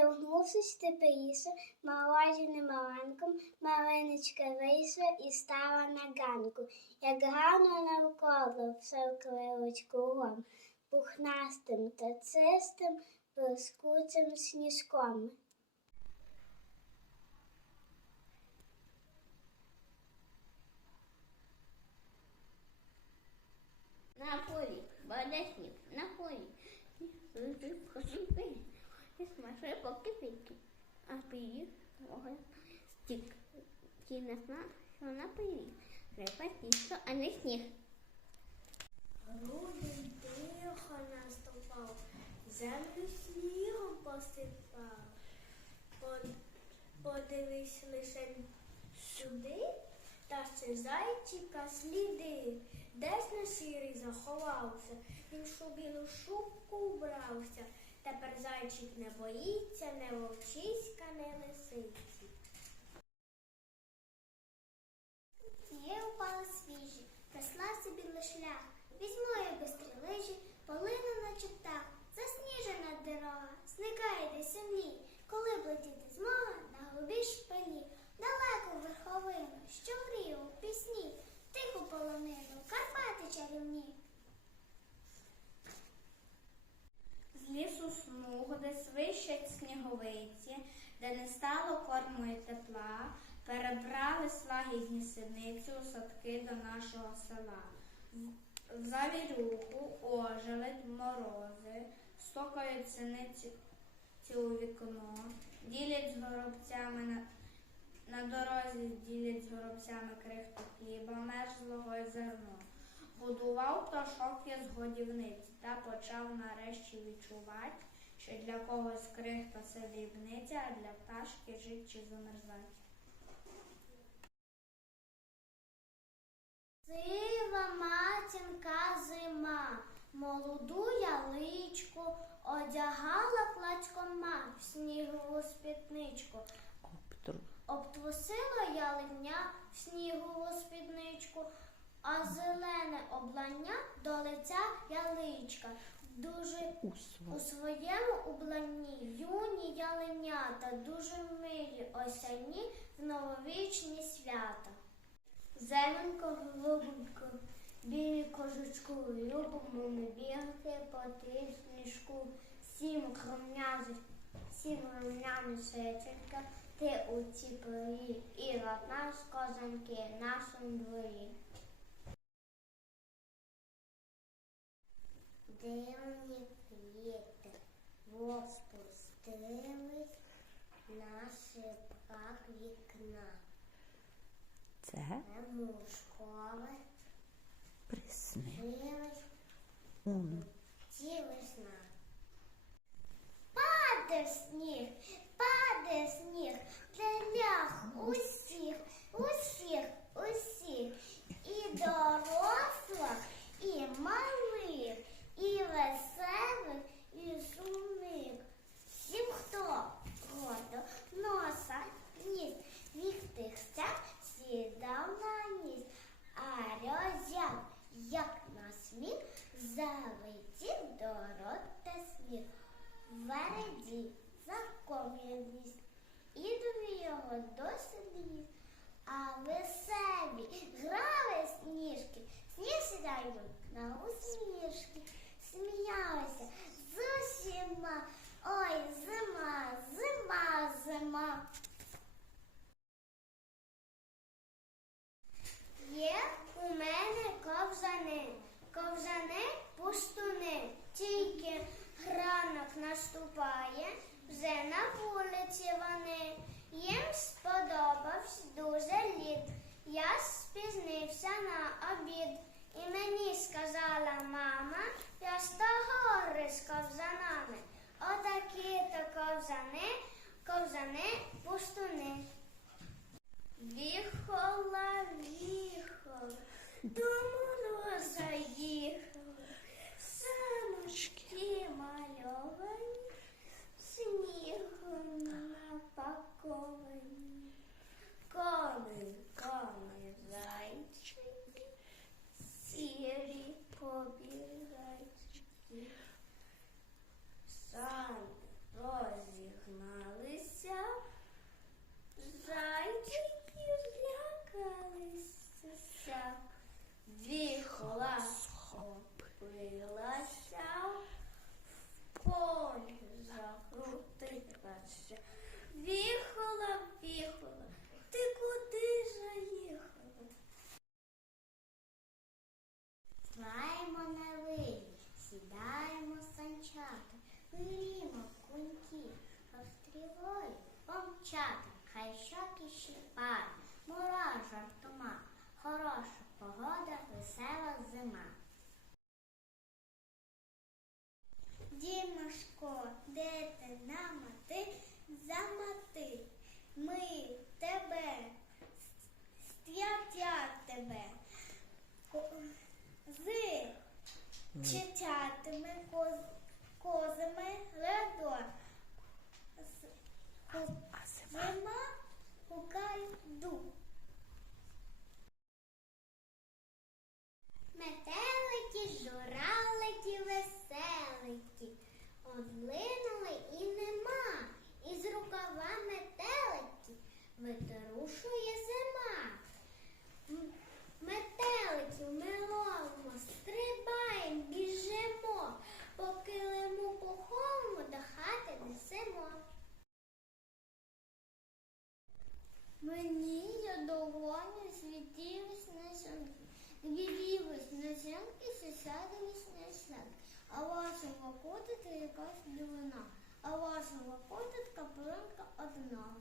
Втягнувшись теперіше, мороженим маленьком, малиночка вийшла і стала на ганку, як гарно навколо все вкрилось кругом, пухнастим та чистим, блискучим сніжком. На полі, сніг, на полі. І смажу поки піки. А пиріг може стік. Ті не зна, що на пиріг. Треба тісто, а не сніг. Грудень тихо наступав, землю снігом посипав. Под- Подивись лише сюди, та ще зайчика сліди. Десь на сірий заховався, він в білу шубку вбрався. Тепер зайчик не боїться, не вовчиська, не лисиці. Є упала свіжі, присла собі на шлях. Візьму я бистрі лісу смугу, де свищать сніговиці, де не стало корму і тепла, перебрали слагідні синиці у садки до нашого села. В- завірюху ожеледь морози, стукають синиці у вікно, ділять з горобцями на, на дорозі, ділять з горобцями крихту хліба, мерзлого й зерно. Будував пташок я з годівниці та почав нарешті відчувати, що для когось крихта це дрібниця, а для пташки жить чи замерзать. Сива матінка зима, молоду яличку одягала клацькома в снігову спідничку. Обтрусила ялиня в снігову спідничку, а зелене облання до лиця яличка. Дуже у своєму обланні юні ялинята, дуже милі осяні в нововічні свята. Зеленко, голубенько, білі кожучку, любимо ми бігати по тій сніжку. Сім кромнязи, сім румняни сеченька, ти у порі, і одна з козанки в нашому дворі. Дивні квіти. Воспустились на шипках вікна. Це? Приснилось жилось ці весна. Паде сніг, паде сніг, заком'яність, і дві його досить ліс, а веселі грали сніжки, сніг сідають на усмішки, сміялися. З усіма, ой, зима, зима, зима. Є у мене ковзани, ковзани пустуни, тільки ранок наступає, вже на вулиці вони. Їм сподобався дуже лід. Я спізнився на обід. І мені сказала мама, я з гори з ковзанами. Отакі то ковзани, ковзани пустуни. Віхола, віхола, до мороза їхала, Сам розігналися, зайчики злякалися, віхола схопилася, полі закрутилася, віхола, віхола, ти куди заїхала? співою помчати, хай щоки щипають, морожа, тома, хороша погода, весела зима. подлинули і нема, і з рукава метелики витрушує котиться якась дивина, а вашого котитка пилинка одна.